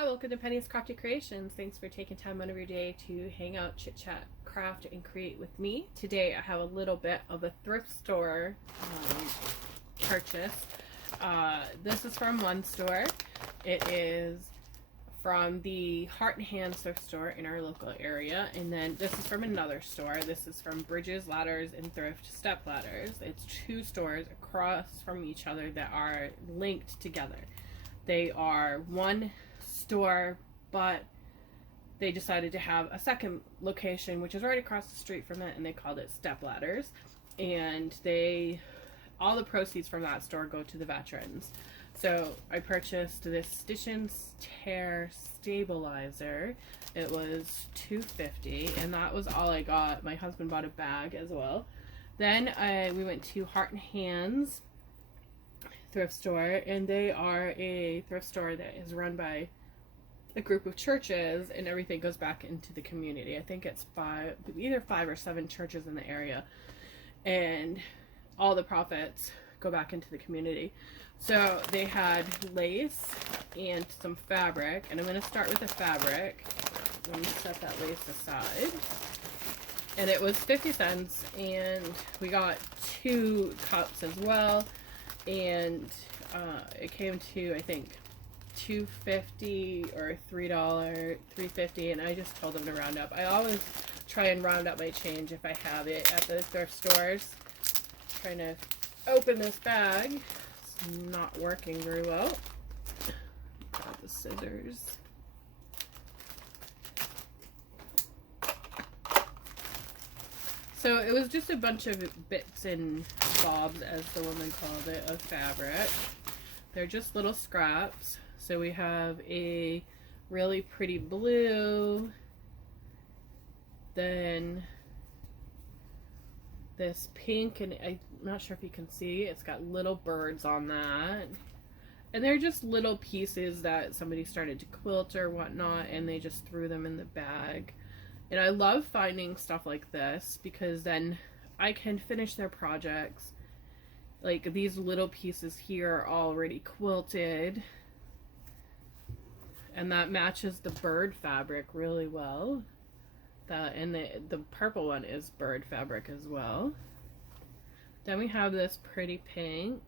Hi, welcome to Penny's Crafty Creations. Thanks for taking time out of your day to hang out, chit chat, craft, and create with me. Today I have a little bit of a thrift store purchase. This is from one store. It is from the Heart and Hand thrift store in our local area, and then this is from another store. This is from Bridges Ladders and Thrift Step Ladders. It's two stores across from each other that are linked together. They are one store, but they decided to have a second location, which is right across the street from it, and they called it Step Ladders. And all the proceeds from that store go to the veterans. So I purchased this Stitch and Tear stabilizer. It was $2.50, and that was all I got. My husband bought a bag as well. Then we went to Heart and Hands thrift store, and they are a thrift store that is run by a group of churches, and everything goes back into the community. I think it's either 5 or 7 churches in the area, and all the profits go back into the community. So they had lace and some fabric, and I'm going to start with the fabric. Let me set that lace aside. And it was 50 cents, and we got 2 cups as well, and it came to, I think, $2.50 or $3.50, and I just told them to round up. I always try and round up my change if I have it at the thrift stores. Trying to open this bag. It's not working very well. Got the scissors. So it was just a bunch of bits and bobs, as the woman called it, of fabric. They're just little scraps. So we have a really pretty blue, then this pink, and I'm not sure if you can see, it's got little birds on that. And they're just little pieces that somebody started to quilt or whatnot, and they just threw them in the bag. And I love finding stuff like this because then I can finish their projects. Like these little pieces here are already quilted, and that matches the bird fabric really well. And the purple one is bird fabric as well. Then we have this pretty pink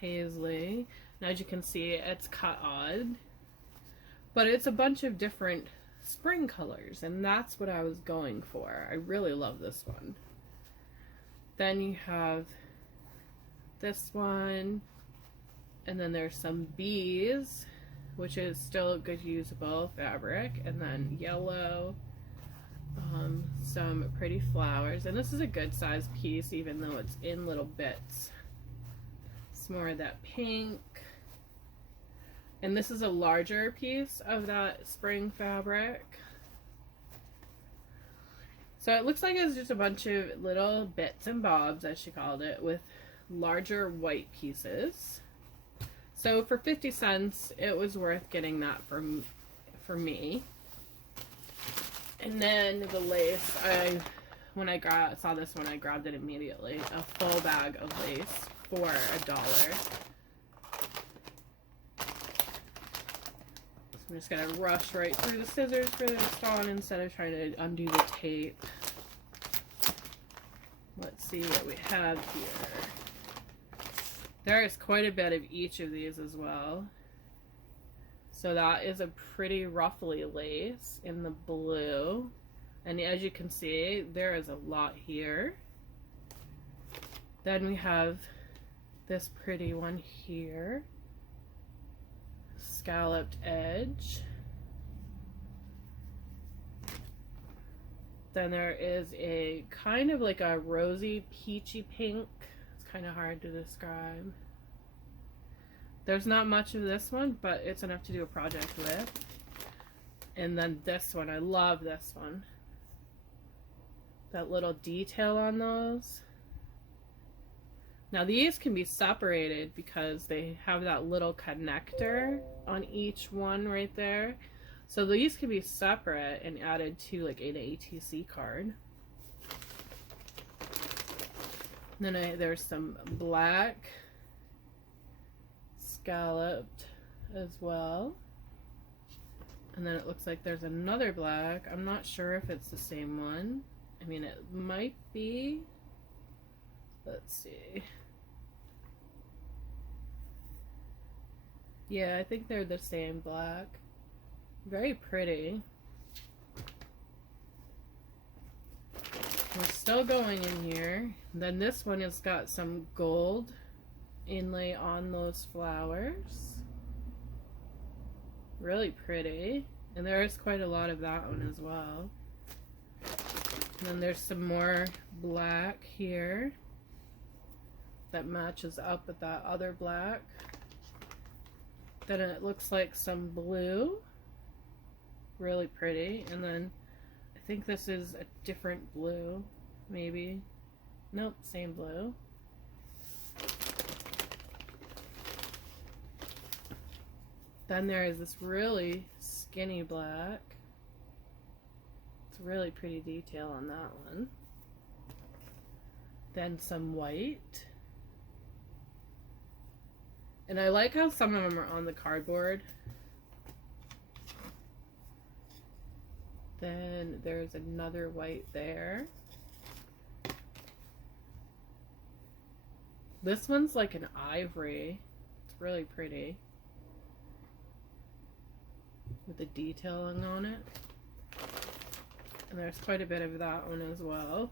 paisley, and as you can see, it's cut odd, but it's a bunch of different spring colors, and that's what I was going for. I really love this one. Then you have this one, and then there's some bees, which is still a good usable fabric, and then yellow, some pretty flowers, and this is a good size piece even though it's in little bits. Some more of that pink, and this is a larger piece of that spring fabric. So it looks like it's just a bunch of little bits and bobs, as she called it, with larger white pieces. So for 50 cents, it was worth getting that for me. And then the lace, when I saw this one, I grabbed it immediately. A full bag of lace for $1. So I'm just gonna rush right through the scissors for this one instead of trying to undo the tape. Let's see what we have here. There is quite a bit of each of these as well. So that is a pretty ruffly lace in the blue. And as you can see, there is a lot here. Then we have this pretty one here. Scalloped edge. Then there is a kind of like a rosy peachy pink. It's kind of hard to describe. There's not much of this one, but it's enough to do a project with. And then this one, I love this one. That little detail on those. Now these can be separated because they have that little connector on each one right there. So these can be separate and added to like an ATC card. And then there's some black scalloped as well. And then it looks like there's another black. I'm not sure if it's the same one. I mean, it might be. Let's see. Yeah, I think they're the same black. Very pretty. We're still going in here. Then this one has got some gold inlay on those flowers. Really pretty. And there is quite a lot of that one as well. And then there's some more black here that matches up with that other black. Then it looks like some blue. Really pretty. And then I think this is a different blue, maybe. Nope, same blue. Then there is this really skinny black. It's a really pretty detail on that one. Then some white. And I like how some of them are on the cardboard. Then there's another white there. This one's like an ivory. It's really pretty. With the detailing on it. And there's quite a bit of that one as well.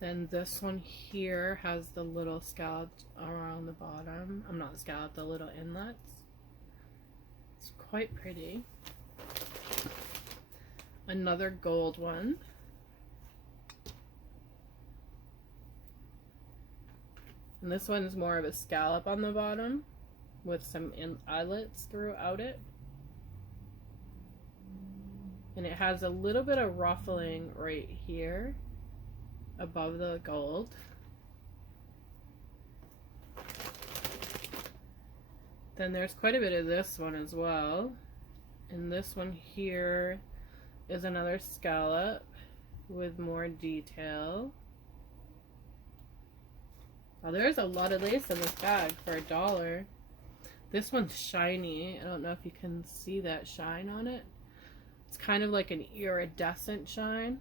Then this one here has the little scallop around the bottom. I'm not scallop, the little inlets. It's quite pretty. Another gold one. And this one is more of a scallop on the bottom with some eyelets throughout it. And it has a little bit of ruffling right here above the gold. Then there's quite a bit of this one as well. And this one here is another scallop with more detail. Oh, there's a lot of lace in this bag for $1. This one's shiny. I don't know if you can see that shine on it. It's kind of like an iridescent shine.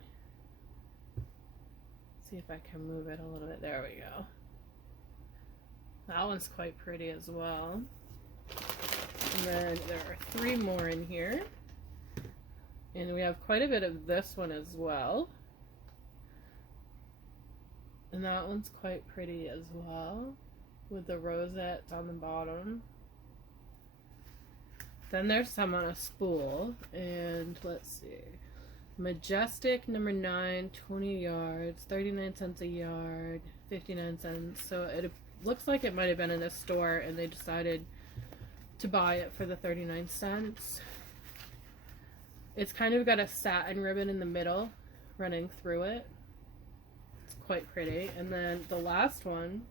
Let's see if I can move it a little bit. There we go. That one's quite pretty as well. And then there are 3 more in here. And we have quite a bit of this one as well. And that one's quite pretty as well, with the rosettes on the bottom. Then there's some on a spool, and let's see. Majestic number 9, 20 yards, 39 cents a yard, 59 cents. So it looks like it might have been in a store and they decided to buy it for the 39 cents. It's kind of got a satin ribbon in the middle running through it. It's quite pretty. And then the last one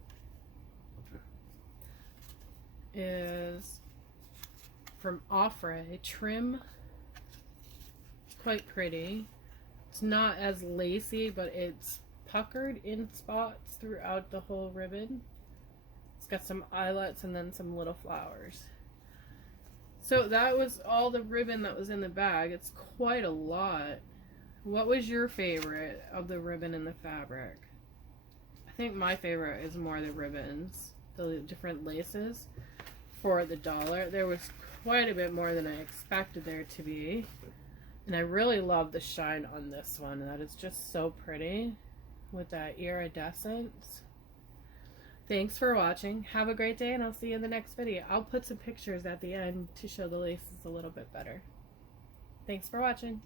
is from Offray, trim. It's quite pretty. It's not as lacy, but it's puckered in spots throughout the whole ribbon. It's got some eyelets and then some little flowers. So that was all the ribbon that was in the bag. It's quite a lot. What was your favorite of the ribbon and the fabric? I think my favorite is more the ribbons, the different laces for the $1. There was quite a bit more than I expected there to be. And I really love the shine on this one. That is just so pretty with that iridescence. Thanks for watching. Have a great day, and I'll see you in the next video. I'll put some pictures at the end to show the laces a little bit better. Thanks for watching.